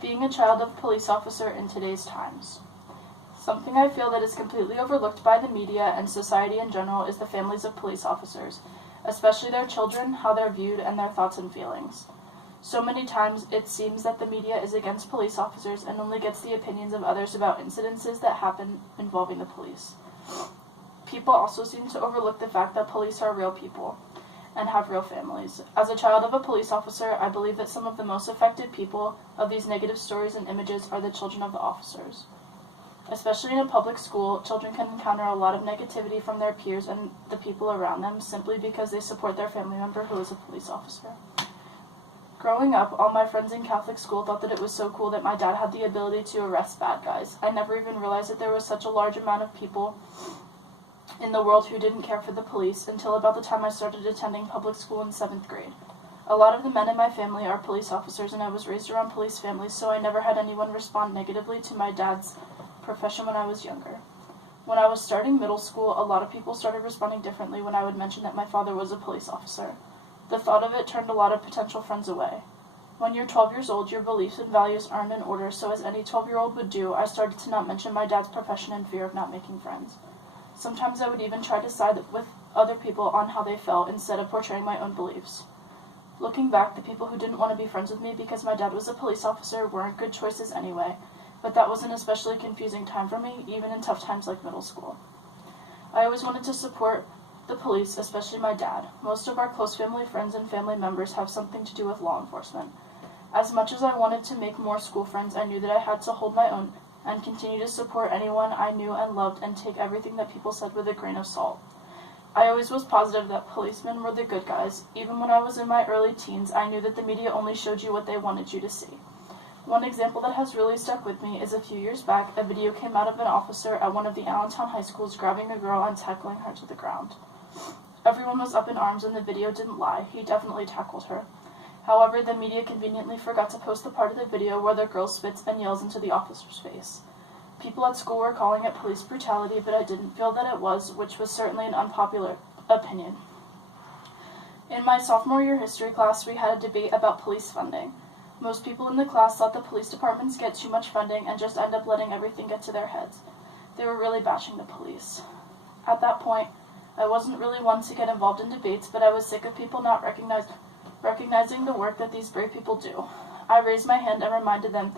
Being a child of a police officer in today's times. Something I feel that is completely overlooked by the media and society in general is the families of police officers, especially their children, how they're viewed, and their thoughts and feelings. So many times it seems that the media is against police officers and only gets the opinions of others about incidences that happen involving the police. People also seem to overlook the fact that police are real people and have real families. As a child of a police officer, I believe that some of the most affected people of these negative stories and images are the children of the officers. Especially in a public school, children can encounter a lot of negativity from their peers and the people around them simply because they support their family member who is a police officer. Growing up, all my friends in Catholic school thought that it was so cool that my dad had the ability to arrest bad guys. I never even realized that there was such a large amount of people in the world who didn't care for the police until about the time I started attending public school in 7th grade. A lot of the men in my family are police officers, and I was raised around police families, so I never had anyone respond negatively to my dad's profession when I was younger. When I was starting middle school, a lot of people started responding differently when I would mention that my father was a police officer. The thought of it turned a lot of potential friends away. When you're 12 years old, your beliefs and values aren't in order, so as any 12-year-old would do, I started to not mention my dad's profession in fear of not making friends. Sometimes I would even try to side with other people on how they felt instead of portraying my own beliefs. Looking back, the people who didn't want to be friends with me because my dad was a police officer weren't good choices anyway, but that was an especially confusing time for me, even in tough times like middle school. I always wanted to support the police, especially my dad. Most of our close family friends and family members have something to do with law enforcement. As much as I wanted to make more school friends, I knew that I had to hold my own and continue to support anyone I knew and loved and take everything that people said with a grain of salt. I always was positive that policemen were the good guys. Even when I was in my early teens, I knew that the media only showed you what they wanted you to see. One example that has really stuck with me is a few years back, a video came out of an officer at one of the Allentown high schools grabbing a girl and tackling her to the ground. Everyone was up in arms and the video didn't lie. He definitely tackled her. However, the media conveniently forgot to post the part of the video where the girl spits and yells into the officer's face. People at school were calling it police brutality, but I didn't feel that it was, which was certainly an unpopular opinion. In my sophomore year history class, we had a debate about police funding. Most people in the class thought the police departments get too much funding and just end up letting everything get to their heads. They were really bashing the police. At that point, I wasn't really one to get involved in debates, but I was sick of people not recognizing the work that these brave people do. I raised my hand and reminded them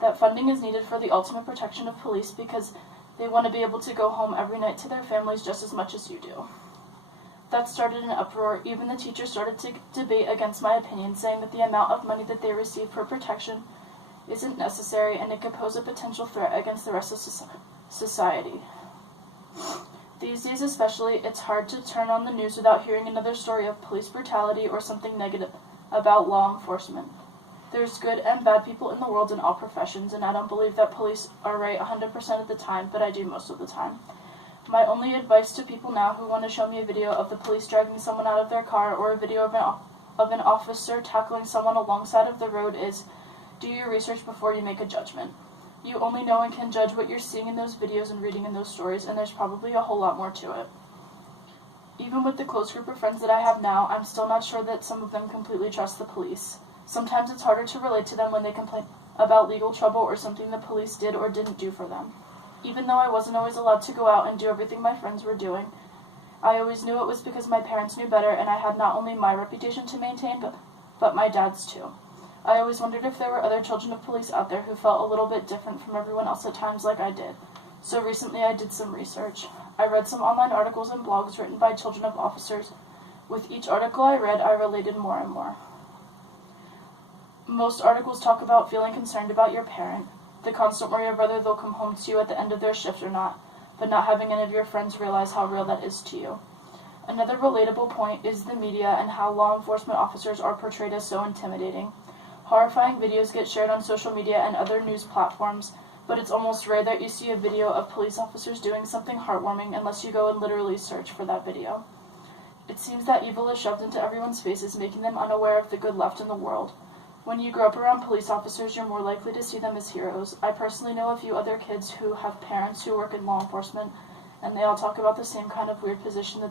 that funding is needed for the ultimate protection of police because they want to be able to go home every night to their families just as much as you do. That started an uproar. Even the teachers started to debate against my opinion, saying that the amount of money that they receive for protection isn't necessary and it could pose a potential threat against the rest of society. These days especially, it's hard to turn on the news without hearing another story of police brutality or something negative about law enforcement. There's good and bad people in the world in all professions, and I don't believe that police are right 100% of the time, but I do most of the time. My only advice to people now who want to show me a video of the police dragging someone out of their car or a video of an officer tackling someone alongside of the road is, do your research before you make a judgment. You only know and can judge what you're seeing in those videos and reading in those stories, and there's probably a whole lot more to it. Even with the close group of friends that I have now, I'm still not sure that some of them completely trust the police. Sometimes it's harder to relate to them when they complain about legal trouble or something the police did or didn't do for them. Even though I wasn't always allowed to go out and do everything my friends were doing, I always knew it was because my parents knew better and I had not only my reputation to maintain, but my dad's too. I always wondered if there were other children of police out there who felt a little bit different from everyone else at times like I did. So recently I did some research. I read some online articles and blogs written by children of officers. With each article I read, I related more and more. Most articles talk about feeling concerned about your parent, the constant worry of whether they'll come home to you at the end of their shift or not, but not having any of your friends realize how real that is to you. Another relatable point is the media and how law enforcement officers are portrayed as so intimidating. Horrifying videos get shared on social media and other news platforms, but it's almost rare that you see a video of police officers doing something heartwarming unless you go and literally search for that video. It seems that evil is shoved into everyone's faces, making them unaware of the good left in the world. When you grow up around police officers, you're more likely to see them as heroes. I personally know a few other kids who have parents who work in law enforcement, and they all talk about the same kind of weird position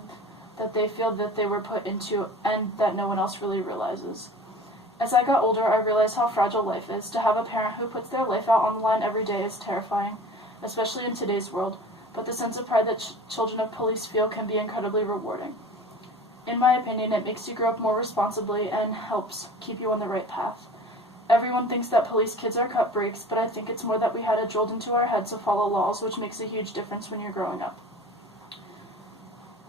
that they feel that they were put into and that no one else really realizes. As I got older, I realized how fragile life is. To have a parent who puts their life out on the line every day is terrifying, especially in today's world, but the sense of pride that children of police feel can be incredibly rewarding. In my opinion, it makes you grow up more responsibly and helps keep you on the right path. Everyone thinks that police kids are cut breaks, but I think it's more that we had it drilled into our heads to follow laws, which makes a huge difference when you're growing up.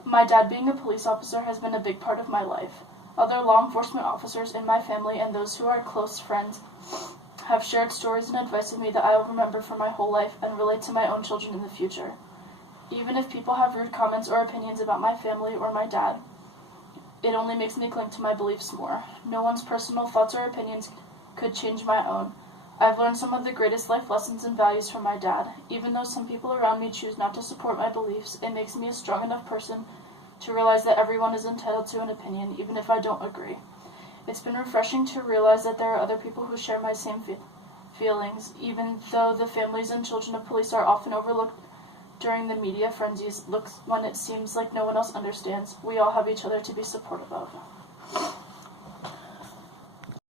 My dad being a police officer has been a big part of my life. Other law enforcement officers in my family and those who are close friends have shared stories and advice with me that I will remember for my whole life and relate to my own children in the future. Even if people have rude comments or opinions about my family or my dad, it only makes me cling to my beliefs more. No one's personal thoughts or opinions could change my own. I've learned some of the greatest life lessons and values from my dad. Even though some people around me choose not to support my beliefs, it makes me a strong enough person to realize that everyone is entitled to an opinion, even if I don't agree. It's been refreshing to realize that there are other people who share my same feelings, even though the families and children of police are often overlooked during the media frenzies, when it seems like no one else understands. We all have each other to be supportive of.